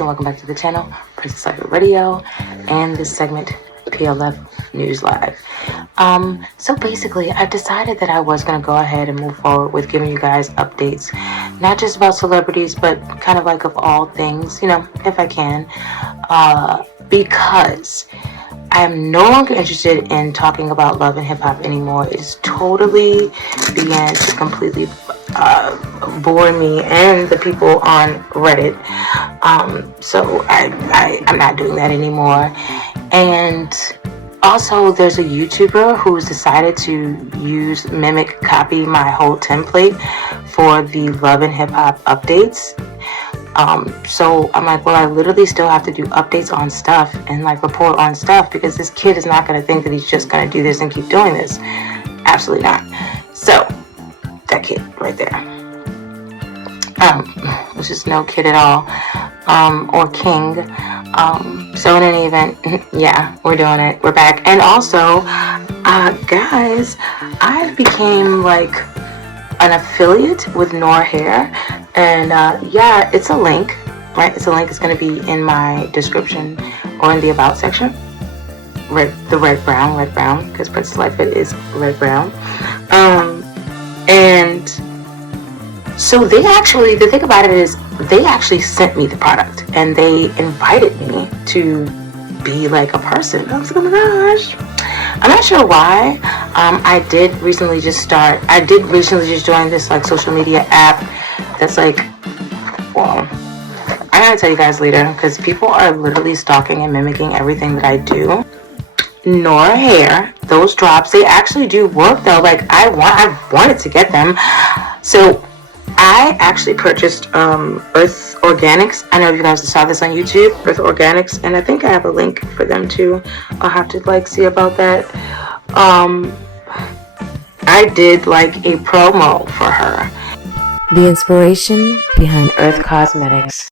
and welcome back to the channel, Princess LiteFut Radio, and this segment, PLF News Live. So basically, I decided that I was going to go ahead and move forward with giving you guys updates, not just about celebrities, but kind of like of all things, you know, if I can, because I am no longer interested in talking about love and hip-hop anymore. It is totally began to completely bore me and the people on Reddit. So I'm not doing that anymore. And also, there's a YouTuber who's decided to copy my whole template for the love and hip-hop updates. So I'm like, well, I literally still have to do updates on stuff and like report on stuff, because this kid is not going to think that he's just going to do this and keep doing this. Absolutely not. So that kid right there, which is no kid at all, or king. So in any event, yeah, we're doing it. We're back. And also, guys, I became like an affiliate with Noor Hair, and yeah, it's a link, right? It's a link. It's going to be in my description or in the about section. Red brown, because Princess LiteFut is red brown. And so they actually, the thing about it is, they actually sent me the product and they invited me to be like a person. I was like, oh my gosh. I'm not sure why. I did recently just join this like social media app that's like, well, I'm gonna tell you guys later, because people are literally stalking and mimicking everything that I do. Noor Hair, those drops, they actually do work though. Like I wanted to get them. So I actually purchased Earth Organics. I know you guys saw this on YouTube, Earth Organics, and I think I have a link for them too. I'll have to like see about that. I did like a promo for her. The inspiration behind Earth Cosmetics.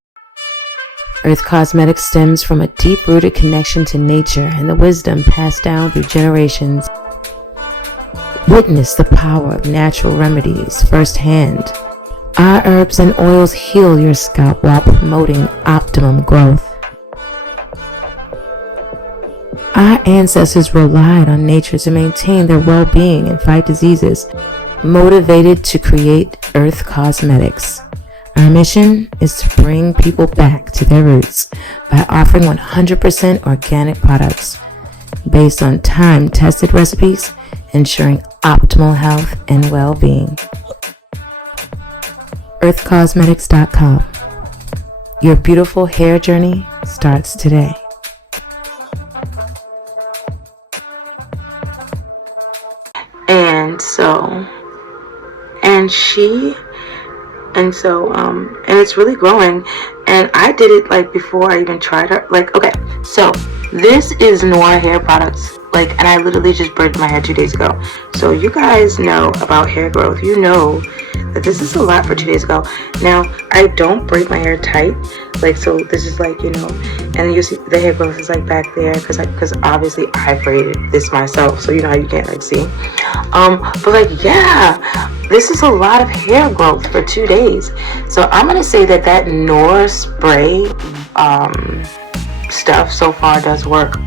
Earth Cosmetics stems from a deep-rooted connection to nature and the wisdom passed down through generations. Witness the power of natural remedies firsthand. Our herbs and oils heal your scalp while promoting optimum growth. Our ancestors relied on nature to maintain their well-being and fight diseases, motivated to create Earth Cosmetics. Our mission is to bring people back to their roots by offering 100% organic products based on time-tested recipes, ensuring optimal health and well-being. EarthCosmetics.com. Your beautiful hair journey starts today. And it's really growing, and I did it like before I even tried her. Like, okay, so this is Noor Hair products, like, and I literally just braided my hair 2 days ago. So you guys know about hair growth. You know that this is a lot for 2 days ago. Now, I don't braid my hair tight, like, so this is like, you know, and you see the hair growth is like back there, because obviously I braided this myself, so you know how you can't like see. But like, yeah, this is a lot of hair growth for 2 days. So I'm gonna say that Noor spray stuff so far does work.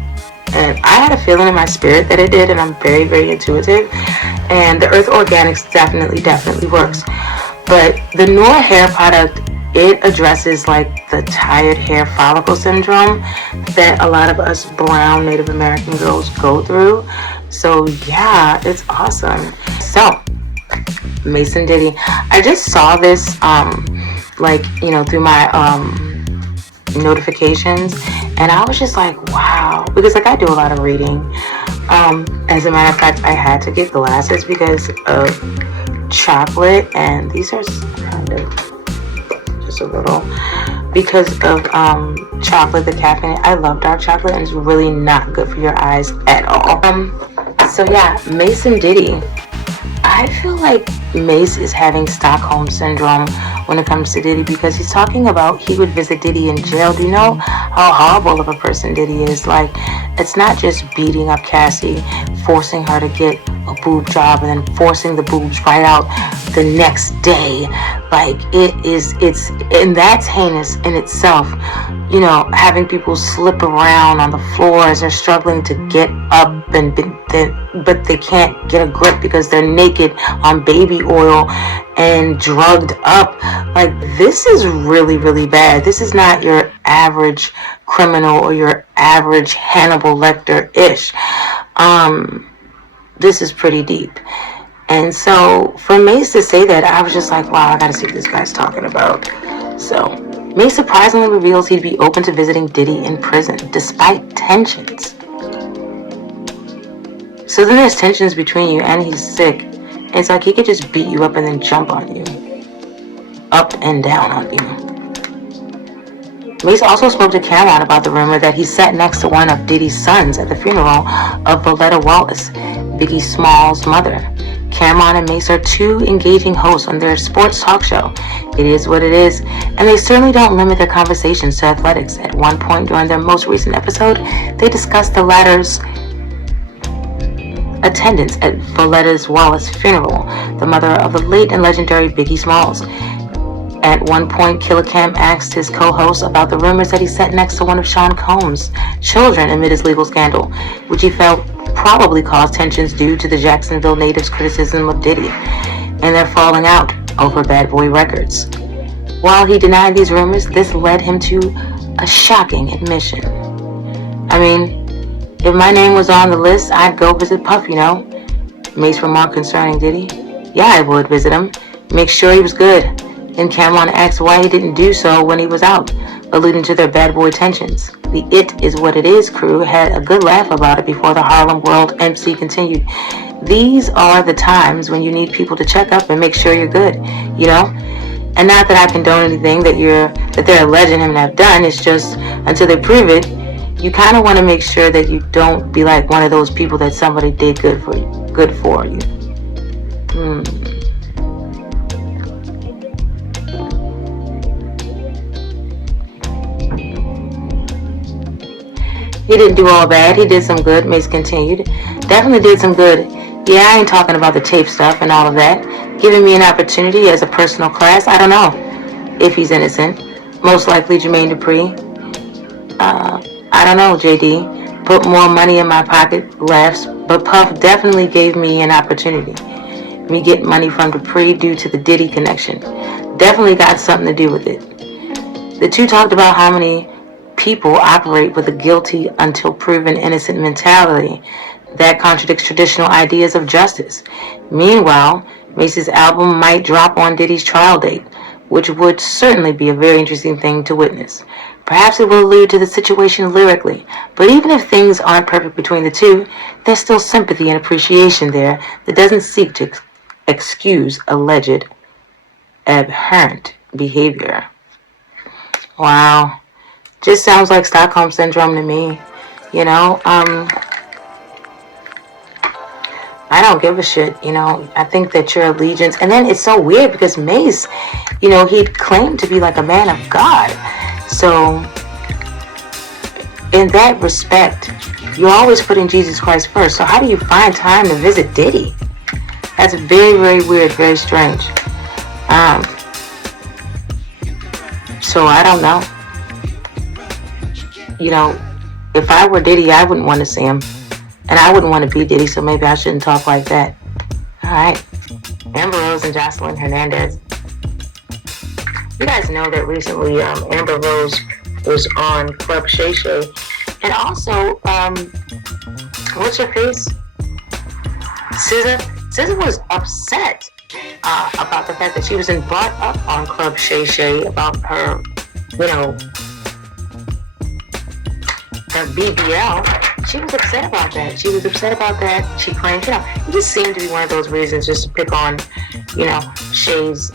And I had a feeling in my spirit that it did, and I'm very, very intuitive. And the Earth Organics definitely works. But the Noor Hair product, it addresses like the tired hair follicle syndrome that a lot of us brown Native American girls go through. So yeah, it's awesome. So Mase and Diddy, I just saw this like, you know, through my notifications, and I was just like, wow, because like I do a lot of reading. As a matter of fact, I had to get glasses because of chocolate, and these are kind of just a little, because of chocolate, the caffeine. I love dark chocolate, and it's really not good for your eyes at all. So yeah, Mase and Diddy, I feel like Mase is having Stockholm syndrome when it comes to Diddy, because he's talking about he would visit Diddy in jail. Do you know how horrible of a person Diddy is? Like, it's not just beating up Cassie forcing her to get a boob job and then forcing the boobs right out the next day. Like, and that's heinous in itself. You know, having people slip around on the floor as they're struggling to get up, but they can't get a grip because they're naked on baby oil and drugged up. Like, this is really, really bad. This is not your average criminal or your average Hannibal Lecter-ish. This is pretty deep. And so for Mase to say that, I was just like, wow, I gotta see what this guy's talking about. So Mase surprisingly reveals he'd be open to visiting Diddy in prison despite tensions. So then there's tensions between you and he's sick. It's like he could just beat you up and then jump on you. Up and down on you. Mase also spoke to Cameron about the rumor that he sat next to one of Diddy's sons at the funeral of Voletta Wallace, Biggie Small's mother. Cameron and Mase are two engaging hosts on their sports talk show. It is what it is, and they certainly don't limit their conversations to athletics. At one point during their most recent episode, they discussed the latter's attendance at Voletta Wallace's funeral, the mother of the late and legendary Biggie Smalls. At one point, Killer Cam asked his co-host about the rumors that he sat next to one of Sean Combs' children amid his legal scandal, which he felt probably caused tensions due to the Jacksonville natives' criticism of Diddy and their falling out over Bad Boy Records. While he denied these rumors, this led him to a shocking admission. I mean, if my name was on the list, I'd go visit Puff, you know. Mase remarked concerning Diddy. Yeah, I would visit him. Make sure he was good. And Cameron asked why he didn't do so when he was out, alluding to their bad boy tensions. The It Is What It Is crew had a good laugh about it before the Harlem World MC continued. These are the times when you need people to check up and make sure you're good, you know? And not that I condone anything that they're alleging him to have done. It's just until they prove it, you kind of want to make sure that you don't be like one of those people that somebody did good for you. He didn't do all bad. He did some good. Mase continued. Definitely did some good. Yeah, I ain't talking about the tape stuff and all of that. Giving me an opportunity as a personal class. I don't know if he's innocent. Most likely Jermaine Dupri. I don't know, JD. Put more money in my pocket. Laughs. But Puff definitely gave me an opportunity. Me getting money from Dupri due to the Diddy connection. Definitely got something to do with it. The two talked about how many people operate with a guilty until proven innocent mentality that contradicts traditional ideas of justice. Meanwhile, Mase's album might drop on Diddy's trial date, which would certainly be a very interesting thing to witness. Perhaps it will allude to the situation lyrically, but even if things aren't perfect between the two, there's still sympathy and appreciation there that doesn't seek to excuse alleged abhorrent behavior. Wow. Just sounds like Stockholm Syndrome to me, you know. I don't give a shit, you know. I think that your allegiance, and then it's so weird because Mase, you know, he'd claimed to be like a man of God. So, in that respect, you're always putting Jesus Christ first. So how do you find time to visit Diddy? That's very, very weird, very strange. So I don't know. You know, if I were Diddy, I wouldn't want to see him. And I wouldn't want to be Diddy, so maybe I shouldn't talk like that. Alright. Amber Rose and Joseline Hernandez. You guys know that recently Amber Rose was on Club Shay Shay. And also, what's her face? SZA was upset about the fact that she wasn't brought up on Club Shay Shay about her, you know, her BBL. She was upset about that. She claimed, you know, it just seemed to be one of those reasons just to pick on, you know, Shay's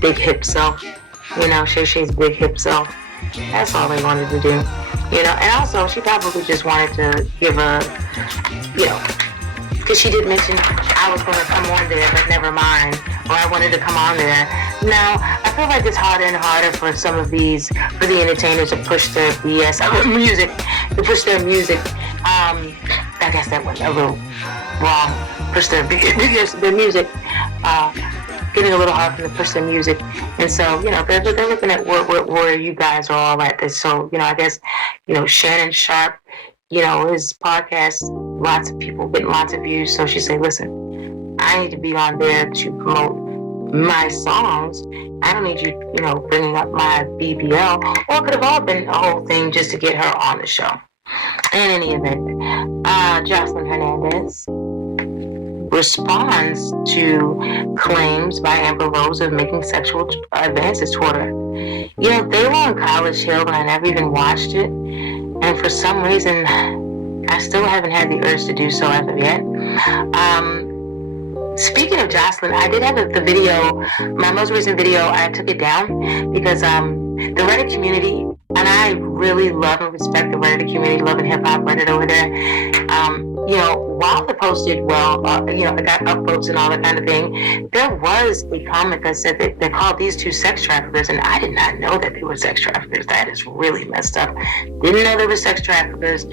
big hip self. You know, Shay's big hip self. That's all they wanted to do. You know, and also she probably just wanted to give a, you know, because she did mention I was going to come on there, but never mind, or I wanted to come on there. Now, I feel like it's harder and harder for some of these, for the entertainers to push their BS music, to push their music. I I guess that went a little wrong. Push their music, getting a little hard for them to push their music. And so, they're looking at where you guys are all at. So, I guess, Shannon Sharp, his podcast, lots of people getting lots of views. So she said, listen, I need to be on there to promote my songs. I don't need you, bringing up my BBL. Or it could have all been a whole thing just to get her on the show. In any event, Joseline Hernandez responds to claims by Amber Rose of making sexual advances toward her. They were on College Hill and I never even watched it. And for some reason, I still haven't had the urge to do so as of yet. Speaking of Joseline, I did have the video, my most recent video, I took it down because the Reddit community, and I really love and respect the Reddit community, love and hip hop Reddit over there. While the post did well, I got upvotes and all that kind of thing, there was a comment that said that they called these two sex traffickers, and I did not know that they were sex traffickers. That is really messed up. Didn't know they were sex traffickers,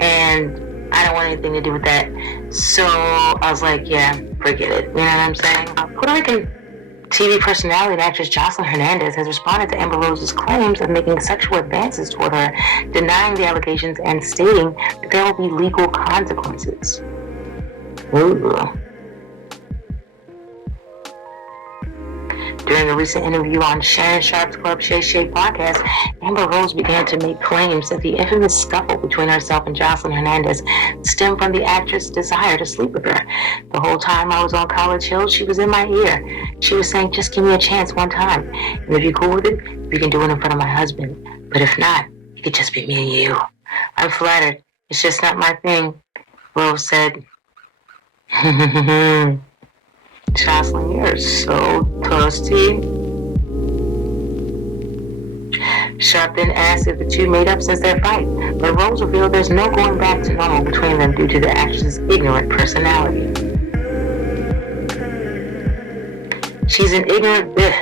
and I don't want anything to do with that. So I was like, yeah, forget it. You know what I'm saying? Puerto Rican TV personality and actress Joseline Hernandez has responded to Amber Rose's claims of making sexual advances toward her, denying the allegations and stating that there will be legal consequences. Ooh. During a recent interview on Shannon Sharp's Club Shay Shay podcast, Amber Rose began to make claims that the infamous scuffle between herself and Joseline Hernandez stemmed from the actress' desire to sleep with her. The whole time I was on College Hill, she was in my ear. She was saying, just give me a chance one time. And if you're cool with it, you can do it in front of my husband. But if not, it could just be me and you. I'm flattered. It's just not my thing, Rose said. Joseline, you're so toasty. Sharp then asked if the two made up since their fight, but Rose revealed there's no going back to normal between them due to the actress's ignorant personality. She's an ignorant bitch,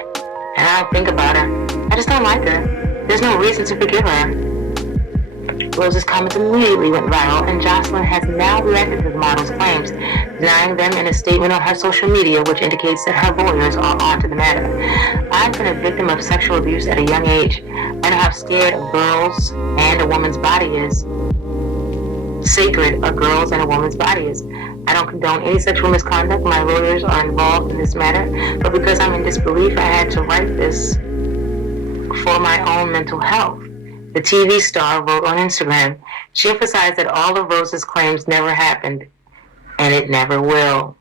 and I don't think about her. I just don't like her. There's no reason to forgive her. Rose's comments immediately went viral, and Joseline has now reacted to the model's claims, denying them in a statement on her social media, which indicates that her lawyers are onto the matter. I've been a victim of sexual abuse at a young age. I know how scared a girl's and a woman's body is. Sacred a girl's and a woman's body is. I don't condone any sexual misconduct. My lawyers are involved in this matter, but because I'm in disbelief, I had to write this for my own mental health. The TV star wrote on Instagram. She emphasized that all of Rose's claims never happened, and it never will.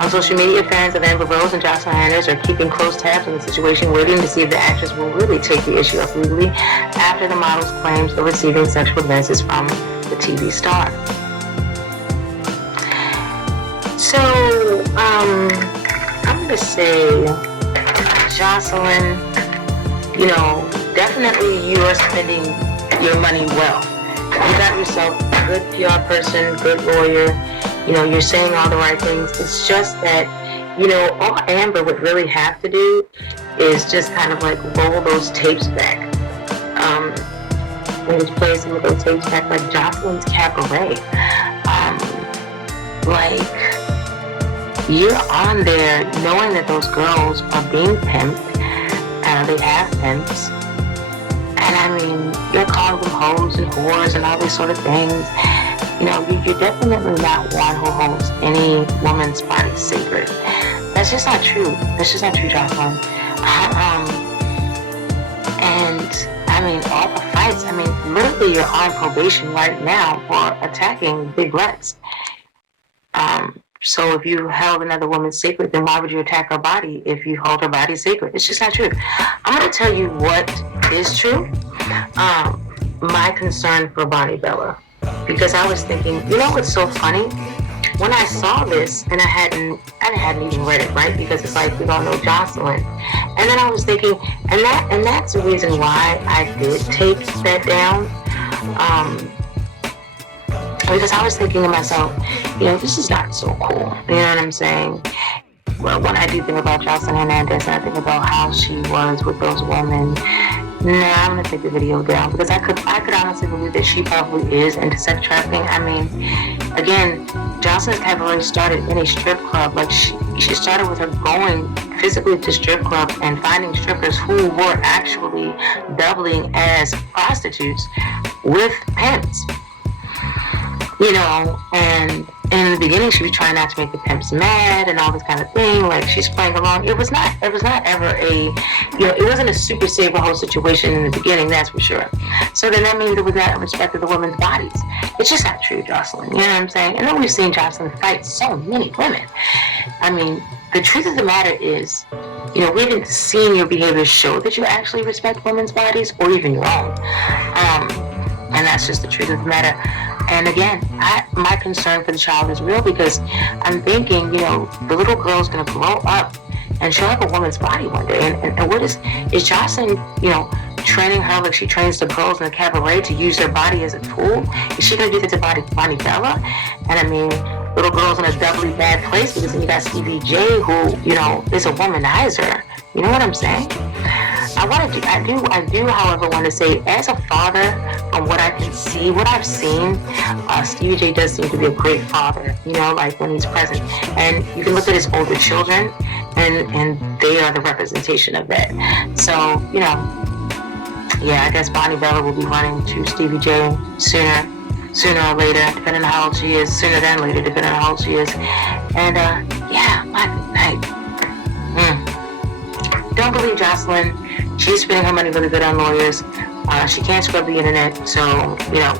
On social media, fans of Amber Rose and Joseline Hernandez are keeping close tabs on the situation, waiting to see if the actress will really take the issue up legally after the model's claims of receiving sexual advances from the TV star. So, I'm going to say, Joseline, definitely you are spending your money well. You got yourself a good PR person, good lawyer, you're saying all the right things. It's just that, all Amber would really have to do is just kind of like roll those tapes back. And just play some of those tapes back, like Joseline's Cabaret. You're on there knowing that those girls are being pimped, they have pimps, and you're calling them hoes and whores and all these sort of things. You're definitely not one who holds any woman's body sacred. That's just not true. Joseline. And all the fights, literally you're on probation right now for attacking big Lex. So if you held another woman sacred, then why would you attack her body if you hold her body sacred? It's just not true. I'm going to tell you what is true. My concern for Bonnie Bella. Because I was thinking, what's so funny? When I saw this, and I hadn't even read it, right? Because it's like, we don't know Joseline. And then I was thinking, and that's the reason why I did take that down. Because I was thinking to myself, this is not so cool. You know what I'm saying? well, when I do think about Joseline Hernandez, and I think about how she was with those women, I'm gonna take the video down, because I could honestly believe that she probably is into sex trafficking. I mean, again, Joseline's cabaret started in a strip club. Like, she started with her going physically to strip clubs and finding strippers who were actually doubling as prostitutes with pimps. You know, and in the beginning she was trying not to make the pimps mad and all this kind of thing. Like, she's playing along. It was not ever it wasn't a super safe whole situation in the beginning, that's for sure. So then that means it was not respect of the women's bodies. It's just not true, Joseline. You know what I'm saying? And then we've seen Joseline fight so many women. I mean, the truth of the matter is, you know, we haven't seen your behavior show that you actually respect women's bodies, or even your own. And that's just the truth of the matter. And again, my concern for the child is real, because I'm thinking, you know, the little girl's going to grow up and she'll have a woman's body one day. And what is Joseline, you know, training her like she trains the girls in the cabaret to use their body as a tool? Is she going to do that to Bonnie Bella? And I mean, little girl's in a doubly bad place, because then you got Stevie J, who, you know, is a womanizer. You know what I'm saying? I do, however, want to say, as a father, from what I can see, what I've seen, Stevie J does seem to be a great father, you know, like when he's present. And you can look at his older children, and they are the representation of that. So, you know, yeah, I guess Bonnie Bella will be running to Stevie J sooner or later, depending on how old she is, sooner than later, depending on how old she is. And, yeah, my night. Don't believe Joseline. She's spending her money really good on lawyers. She can't scrub the internet. So, you know,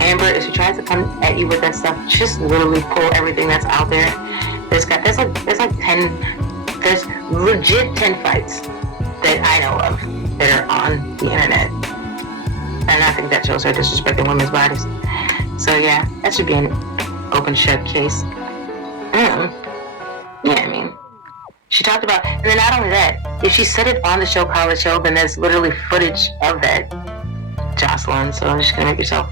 Amber, if she tries to come at you with that stuff, just literally pull everything that's out there. There's legit 10 fights that I know of that are on the internet. And I think that shows her disrespecting women's bodies. So yeah, that should be an open shut case. Yeah, I mean, she talked about, and then not only that, if she said it on the show, College Show, then there's literally footage of that, Joseline. So you're just gonna make yourself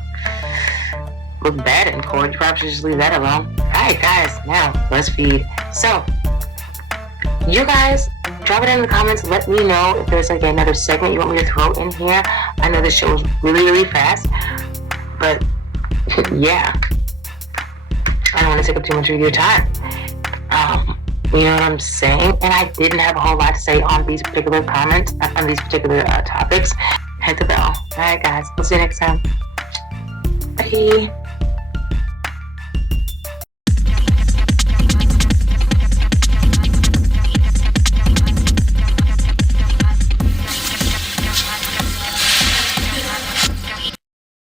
look bad in court. You probably should just leave that alone. Alright guys, now let's feed. So, you guys, drop it in the comments. Let me know if there's like another segment you want me to throw in here. I know this show is really fast, but yeah, I don't want to take up too much of your time. You know what I'm saying? And I didn't have a whole lot to say on these particular comments, on these particular topics. Hit the bell. Alright guys, we'll see you next time. Bye.